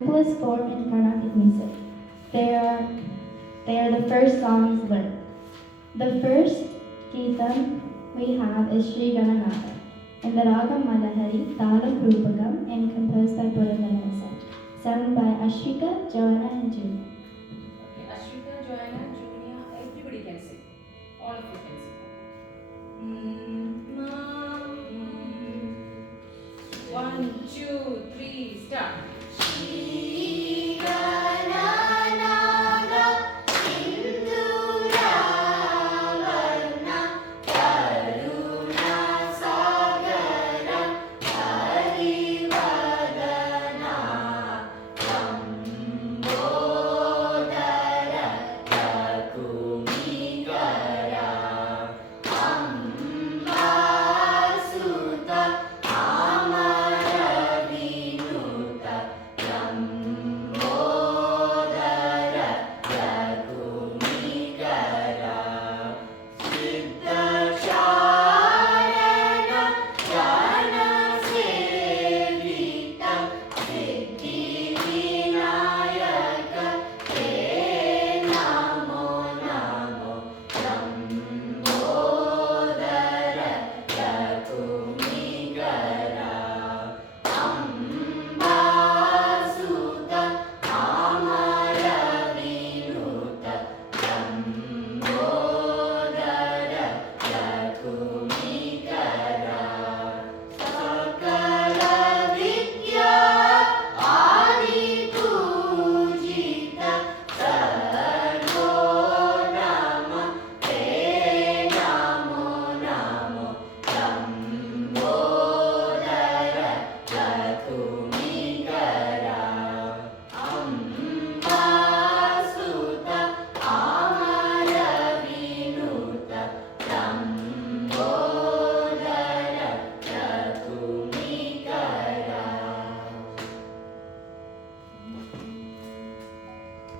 simplest form in Carnatic music. They are, they are the first songs learned. The first Geetam we have is Sri Gananatha in the Ragam Malahari, Talam Rupagam, and composed by Purandarasa, sung by Ashwika, Joanna, and Junior. Okay, Ashwika, Joanna, Junior, everybody can sing. All of you can sing. Okay. 1, 2, 3, start.